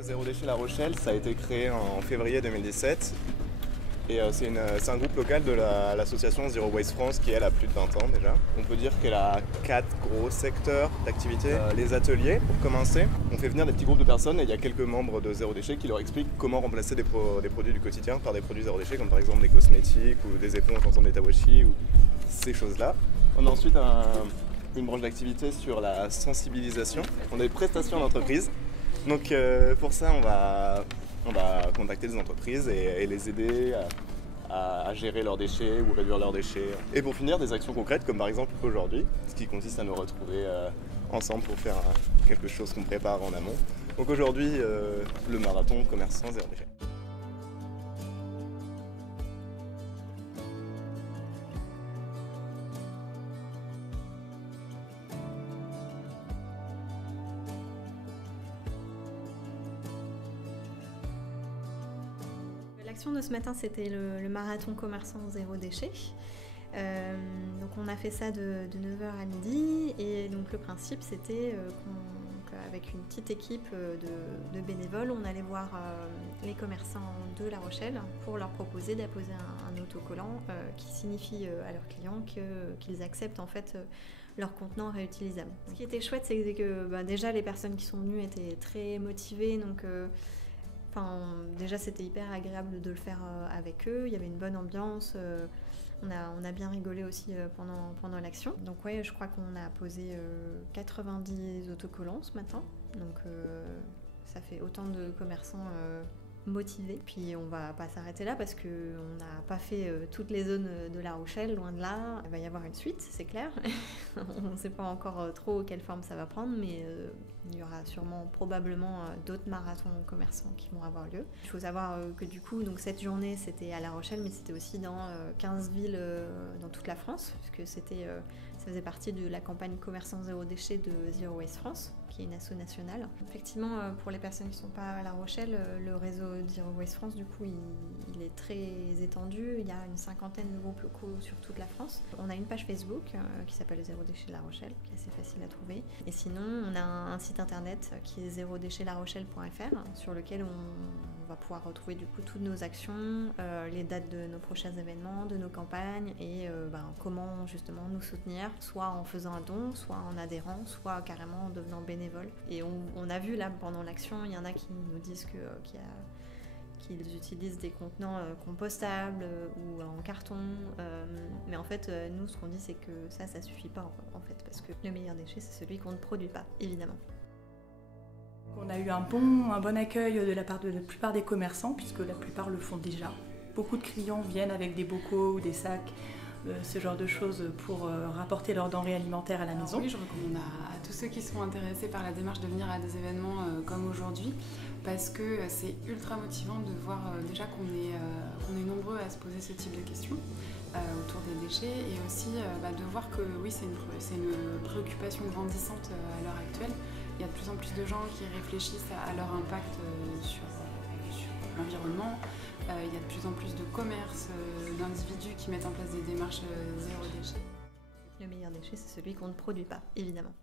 Zéro déchet La Rochelle, ça a été créé en février 2017 et c'est un groupe local de l'association Zero Waste France qui elle a plus de 20 ans déjà. On peut dire qu'elle a 4 gros secteurs d'activité. Les ateliers, pour commencer, on fait venir des petits groupes de personnes et il y a quelques membres de Zéro Déchet qui leur expliquent comment remplacer des produits du quotidien par des produits zéro déchet, comme par exemple des cosmétiques ou des éponges en des tawashi ou ces choses-là. On a ensuite une branche d'activité sur la sensibilisation. On a des prestations d'entreprise. Donc pour ça, on va contacter des entreprises et les aider à gérer leurs déchets ou réduire leurs déchets. Et pour finir, des actions concrètes comme par exemple aujourd'hui, ce qui consiste à nous retrouver ensemble pour faire quelque chose qu'on prépare en amont. Donc aujourd'hui, le marathon commerçant zéro déchet. L'action de ce matin, c'était le marathon commerçant zéro déchet. Donc on a fait ça de 9h à midi et donc le principe c'était qu'avec une petite équipe de bénévoles, on allait voir les commerçants de La Rochelle pour leur proposer d'apposer un autocollant qui signifie à leurs clients qu'ils acceptent en fait leurs contenants réutilisables. Ce qui était chouette, c'est que déjà les personnes qui sont venues étaient très motivées, donc déjà c'était hyper agréable de le faire avec eux, il y avait une bonne ambiance, on a bien rigolé aussi pendant l'action. Donc ouais, je crois qu'on a posé 90 autocollants ce matin, donc ça fait autant de commerçants motivés. Puis on va pas s'arrêter là parce qu'on n'a pas fait toutes les zones de La Rochelle, loin de là. Il va y avoir une suite, c'est clair. On ne sait pas encore trop quelle forme ça va prendre, mais il y aura probablement d'autres marathons commerçants qui vont avoir lieu. Il faut savoir que du coup, donc cette journée c'était à La Rochelle, mais c'était aussi dans 15 villes dans toute la France, puisque ça faisait partie de la campagne commerçant zéro déchet de Zero Waste France, qui est une asso nationale. Effectivement, pour les personnes qui ne sont pas à La Rochelle, le réseau Zero Waste France, du coup, il est très étendu. Il y a une 50aine de groupes locaux sur toute la France. On a une page Facebook qui s'appelle Zéro déchet de La Rochelle, qui est assez facile à trouver. Et sinon, on a un site internet qui est zerodéchetlarochelle.fr, sur lequel on va pouvoir retrouver du coup toutes nos actions, les dates de nos prochains événements, de nos campagnes et comment justement nous soutenir, soit en faisant un don, soit en adhérant, soit carrément en devenant bénévole. Et on a vu là pendant l'action, il y en a qui nous disent qu'ils utilisent des contenants compostables ou en carton, mais en fait nous ce qu'on dit c'est que ça suffit pas en fait, parce que le meilleur déchet c'est celui qu'on ne produit pas, évidemment. On a eu un bon accueil de la part de la plupart des commerçants, puisque la plupart le font déjà. Beaucoup de clients viennent avec des bocaux ou des sacs, ce genre de choses pour rapporter leurs denrées alimentaires à la maison. Oui, je recommande à tous ceux qui sont intéressés par la démarche de venir à des événements comme aujourd'hui, parce que c'est ultra motivant de voir déjà qu'on est nombreux à se poser ce type de questions autour des déchets, et aussi de voir que oui, c'est une préoccupation grandissante à l'heure actuelle. Il y a de plus en plus de gens qui réfléchissent à leur impact sur l'environnement. Il y a de plus en plus de commerces, d'individus qui mettent en place des démarches zéro déchet. Le meilleur déchet, c'est celui qu'on ne produit pas, évidemment.